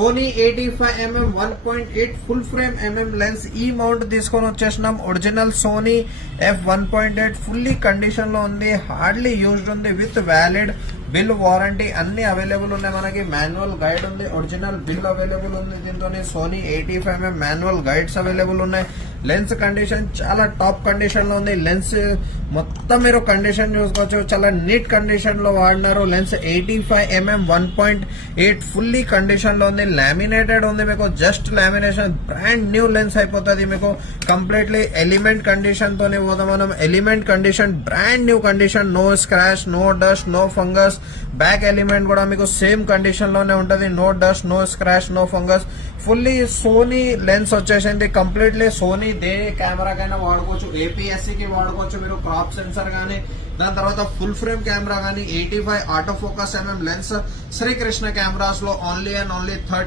Sony 85mm 1.8 full frame lens E mount తీసుకొని వచ్చేసినాం. Original Sony f1.8 fully condition లో ఉంది, హార్డ్లీ యూజ్డ్ ఉంది, విత్ వ్యాలిడ్ బిల్ వారంటీ అన్ని అవైలబుల్ ఉన్నాయి. మనకి మాన్యువల్ గైడ్ ఉంది, ఒరిజినల్ బిల్ అవైలబుల్ ఉంది. దీంతో Sony 85mm manual guides available ఉన్నాయి. లెన్స్ కండిషన్ చాలా టాప్ కండిషన్ లో ఉంది. లెన్స్ మొత్తం మీరు కండిషన్ చూసుకోవచ్చు, చాలా నీట్ కండిషన్ లో వాడినారు. లెన్స్ 85mm 1.8 ఫుల్లీ కండిషన్ లో ఉంది, లామినేటెడ్ ఉంది. మీకు just lamination, brand new lens అయిపోతుంది. మీకు కంప్లీట్లీ ఎలిమెంట్ కండిషన్ తోనే పోదాం మనం. Element condition, brand new condition, no scratch, no dust, no fungus. Back element కూడా మీకు సేమ్ కండిషన్ లోనే ఉంటది, no dust, no scratch, no fungus. Fully Sony lens వచ్చేసింది. కంప్లీట్లీ సోనీ దే కెమెరాకైనా వాడుకోవచ్చు, APS-C కి వాడుకోవచ్చు మీరు, క్రాప్ సెన్సర్ గానీ, దాని తర్వాత ఫుల్ ఫ్రేమ్ కెమెరా గానీ, 85 auto focus lens Srikrishna cameras లో ఓన్లీ అండ్ ఓన్లీ 30